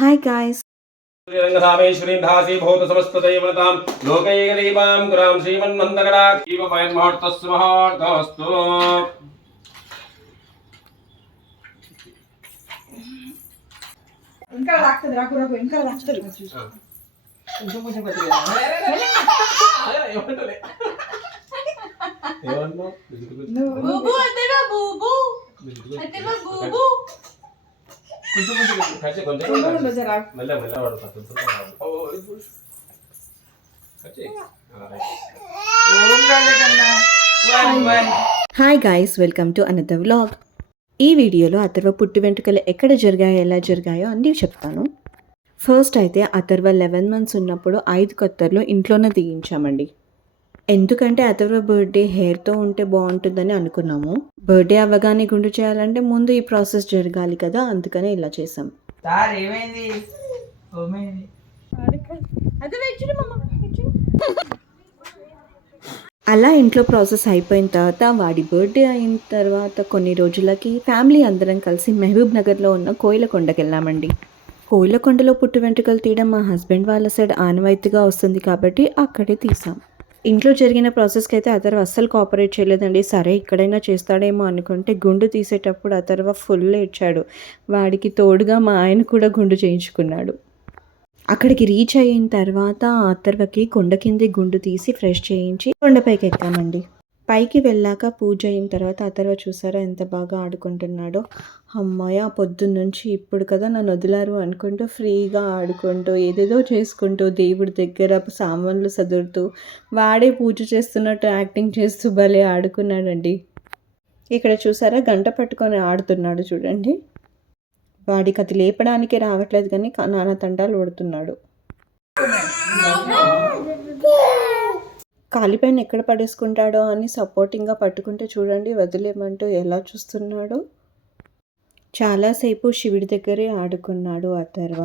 Hi guys. रंगधामेश्वरीं भासी भूत समस्तदैवतां लोकैकदीपां गुरां श्रीमन्मन्दगणाक्षीव वयन्मुहूर्तस्य मुहूर्तोऽस्तु ఇంకా లాక్తది రాకు ఇంకా లాక్తది కొంచెం కొంచెం కొద్దిగా ఏమంటలే ఏమన్నా బూబు అదేనా బూబు అదేనా బూబు కొంచెం కొంచెం కొంచెం జరా మెల్ల మెల్ల పడుతుంది hi guys, welcome to another vlog. ఈ వీడియోలో అథర్వ పుట్టు వెంట్రుకలు ఎక్కడ జరిగాయో ఎలా జరిగాయో అన్నీ చెప్తాను. ఫస్ట్ అయితే అథర్వ 11 months ఉన్నప్పుడు 5 కత్తర్లు ఇంట్లోనే తీయించామండి. ఎందుకంటే అథర్వ బర్త్డే హెయిర్తో ఉంటే బాగుంటుందని అనుకున్నాము. బర్త్డే అవ్వగానే గుండు చేయాలంటే ముందు ఈ ప్రాసెస్ జరగాలి కదా, అందుకనే ఇలా చేసాం. అలా ఇంట్లో ప్రాసెస్ అయిపోయిన తర్వాత వాడి బర్త్డే అయిన తర్వాత కొన్ని రోజులకి ఫ్యామిలీ అందరం కలిసి మహబూబ్ నగర్లో ఉన్న కోయిలకొండకి వెళ్ళామండి. కోయిలకొండలో పుట్టు వెంట్రుకలు తీయడం మా హస్బెండ్ వాళ్ళ సైడ్ ఆనవాయితీగా వస్తుంది కాబట్టి అక్కడే తీసాం. ఇంట్లో జరిగిన ప్రాసెస్కి అయితే అథర్వ అస్సలు కోఆపరేట్ చేయలేదండి. సరే ఇక్కడైనా చేస్తాడేమో అనుకుంటే గుండు తీసేటప్పుడు అథర్వ ఫుల్ ఏడ్చాడు. వాడికి తోడుగా మా ఆయన కూడా గుండు చేయించుకున్నాడు. అక్కడికి రీచ్ అయిన తర్వాత అథర్వకి కొండ కింద గుండు తీసి ఫ్రెష్ చేయించి కొండపైకి ఎక్కామండి. పైకి వెళ్ళాక పూజ అయిన తర్వాత అథర్వ చూసారా ఎంత బాగా ఆడుకుంటున్నాడో. అమ్మాయ పొద్దున్నుంచి ఇప్పుడు కదా నన్ను వదిలారు అనుకుంటూ ఫ్రీగా ఆడుకుంటూ ఏదేదో చేసుకుంటూ దేవుడి దగ్గర సామాన్లు సదురుతూ వాడే పూజ చేస్తున్నట్టు యాక్టింగ్ చేస్తూ భలే ఆడుకున్నాడండి. ఇక్కడ చూసారా గంట పట్టుకొని ఆడుతున్నాడు చూడండి. వాడికి అది లేపడానికి రావట్లేదు కానీ నానా తంటాలు పడుతున్నాడు. కాలిపైన ఎక్కడ పడేసుకుంటాడో అని సపోర్టింగ్గా పట్టుకుంటే చూడండి వదిలేమంటూ ఎలా చూస్తున్నాడో. చాలాసేపు శివుడి దగ్గరే ఆడుకున్నాడు అథర్వ.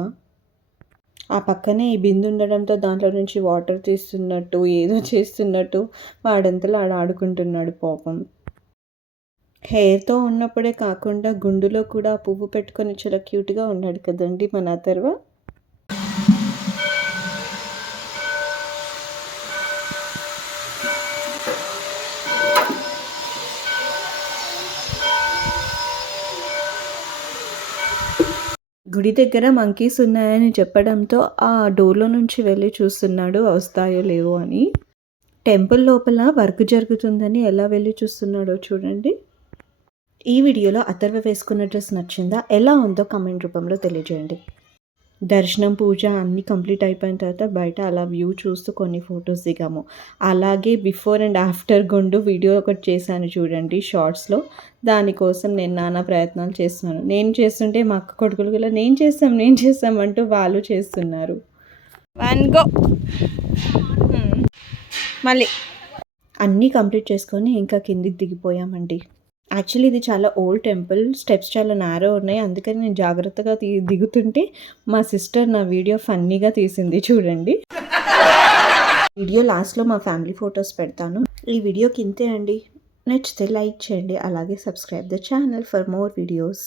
ఆ పక్కనే ఈ బిందు ఉండడంతో దాంట్లో నుంచి వాటర్ తీస్తున్నట్టు ఏదో చేస్తున్నట్టు వాడంతలో ఆడుకుంటున్నాడు పాపం. హెయిర్తో ఉన్నప్పుడే కాకుండా గుండులో కూడా పువ్వు పెట్టుకొని చాలా క్యూట్గా ఉన్నాడు కదండి మన అథర్వ. గుడి దగ్గర మంకీస్ ఉన్నాయని చెప్పడంతో ఆ డోర్లో నుంచి వెళ్ళి చూస్తున్నాడు వస్తాయో లేవో అని. టెంపుల్ లోపల వర్క్ జరుగుతుందని ఎలా వెళ్ళి చూస్తున్నాడో చూడండి. ఈ వీడియోలో అథర్వ వేసుకున్న డ్రెస్ నచ్చిందా, ఎలా ఉందో కామెంట్ రూపంలో తెలియజేయండి. దర్శనం పూజ అన్నీ కంప్లీట్ అయిపోయిన తర్వాత బయట అలా వ్యూ చూస్తూ కొన్ని ఫొటోస్ దిగాము. అలాగే బిఫోర్ అండ్ ఆఫ్టర్ గుండు వీడియో ఒకటి చేశాను చూడండి షార్ట్స్లో. దానికోసం నేను నానా ప్రయత్నాలు చేస్తున్నాను. నేను చేస్తుంటే మా అక్క కొడుకులు కూడా నేను చేస్తాం అంటూ వాళ్ళు చేస్తున్నారు. మళ్ళీ అన్నీ కంప్లీట్ చేసుకొని ఇంకా కిందికి దిగిపోయామండి. యాక్చువల్లీ ఇది చాలా ఓల్డ్ టెంపుల్, స్టెప్స్ చాలా నారో ఉన్నాయి. అందుకని నేను జాగ్రత్తగా దిగుతుంటే మా సిస్టర్ నా వీడియో ఫన్నీగా తీసింది చూడండి. వీడియో లాస్ట్లో మా ఫ్యామిలీ ఫొటోస్ పెడతాను. ఈ వీడియోకి ఇంతే అండి. నచ్చితే లైక్ చేయండి, అలాగే subscribe the channel for more videos.